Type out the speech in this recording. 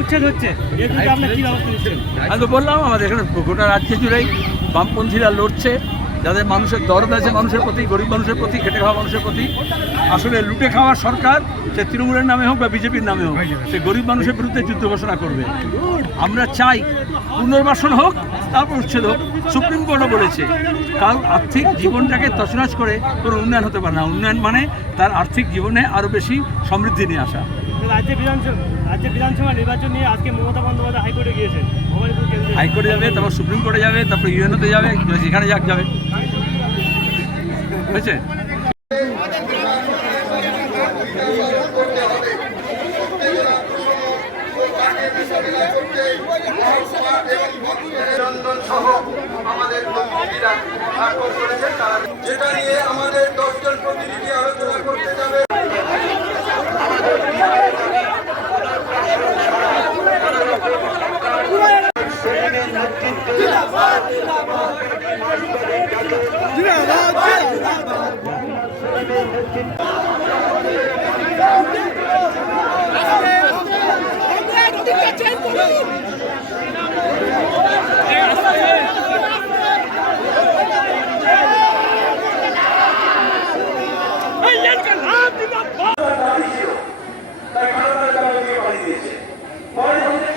উচ্ছেদ হচ্ছে, আমি তো বললাম আমাদের এখানে গোটা রাজ্য জুড়েই বামপন্থীরা লড়ছে, যাদের মানুষের দরদ আছে মানুষের প্রতি, গরিব মানুষের প্রতি, খেটে খাওয়া মানুষের প্রতি। আসলে লুটে খাওয়ার সরকার, সে তৃণমূলের নামে হোক বা বিজেপির নামে হোক, সে গরিব মানুষের বিরুদ্ধে যুদ্ধ ঘোষণা করবে। আমরা চাই পুনর্বাসন হোক, তারপর উচ্ছেদ হোক। সুপ্রিম কোর্টও বলেছে কারণ আর্থিক জীবনটাকে তছনছ করে কোনো উন্নয়ন হতে পারে না। উন্নয়ন মানে তার আর্থিক জীবনে আরও বেশি সমৃদ্ধি নিয়ে আসা। রাজ্য বিধানসভা নির্বাচন নিয়ে আজকে মমতা বন্দ্যোপাধ্যায় হাইকোর্টে গিয়েছেন। হাইকোর্টে যাবে, তারপর সুপ্রিম কোর্টে যাবে, তারপর ইউএনওতে যাবে, যেখানে যাবে। হয়েছে? যেটা নিয়ে আমাদের 10 জন প্রতিনিধি আলোচনা করতে যাবে। তাই